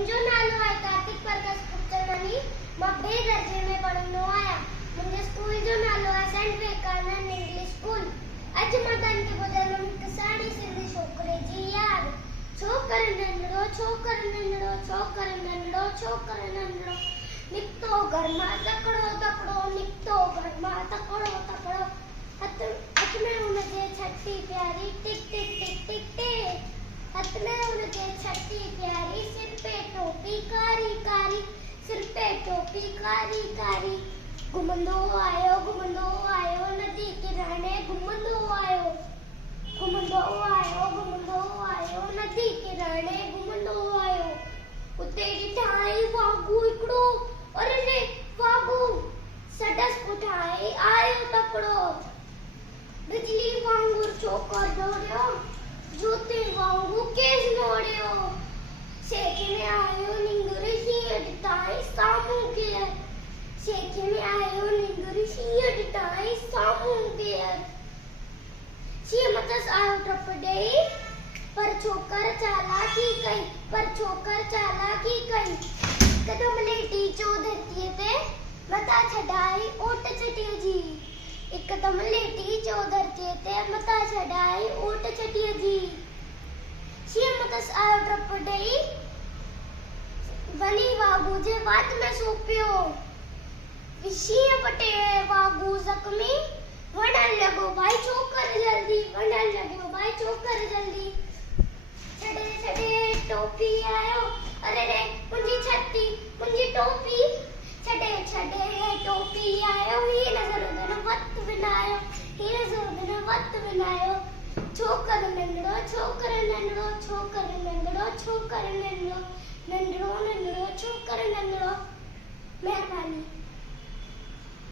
मुंहिंजो नालो आहे कार्तिक प्रकाश पुचनानी। मां ॿिए दर्जे में पढ़ंदो आहियां। मुंहिंजे स्कूल जो नालो आहे सेंट विवेकानंद इंग्लिश स्कूल। अॼु मां तव्हांखे ॿुधाईंदमि हिकु साड़ी सिंधी छोकिरे जी याद। छोकर नंढड़ो छोकर नंढड़ो छोकर नंढड़ो छोकर नंढड़ो निकितो घर मां तकड़ो तकड़ो निकितो घर मां तकड़ो तकड़ो हथ में हुनजे छठी प्यारी टिक टिक टिक टिक टिक हथ में हुनजे छठी प्यारी सिर पे टोपी कारी कारी सिर पे टोपी कारी कारी घुमंदो आयो नदी किनारे घुमंदो आयो नदी किनारे घुमंदो आयो उते ॾिठाई वागू हिकिड़ो अरे रे वागू सडस पुठाई आयो तकड़ो बिजली वांगुर छोकर दौड़ियो जूते वांगू केस मोड़ियो शेख में आयो निंगर हीअ ॾिठाई साम्हूं केर शेख में आयो निंगर हीअ ॾिठाई साम्हूं केर शीअं मथस आयो टप ॾेई पर छोकर चालाकी कई कदम लेटी चो धरतीअ ते मथा छॾाई ओट चटीअ जी हिकदम लेटी चो धरतीअ ते मथा छॾाई ओट चटीअ जी शीअं मथस आयो टप ॾेई वञी वागू जे वात में सूपियो शीअं पटे वागू ज़ख्मी वणण लॻो भाई छोकर जल्दी छॾे टोपी आयो अरे रे मुंहिंजी छठी मुंहिंजी टोपी छॾे टोपी आयो हीअ नज़र उधर वत विनायो छोकर नंढड़ो नंढड़ो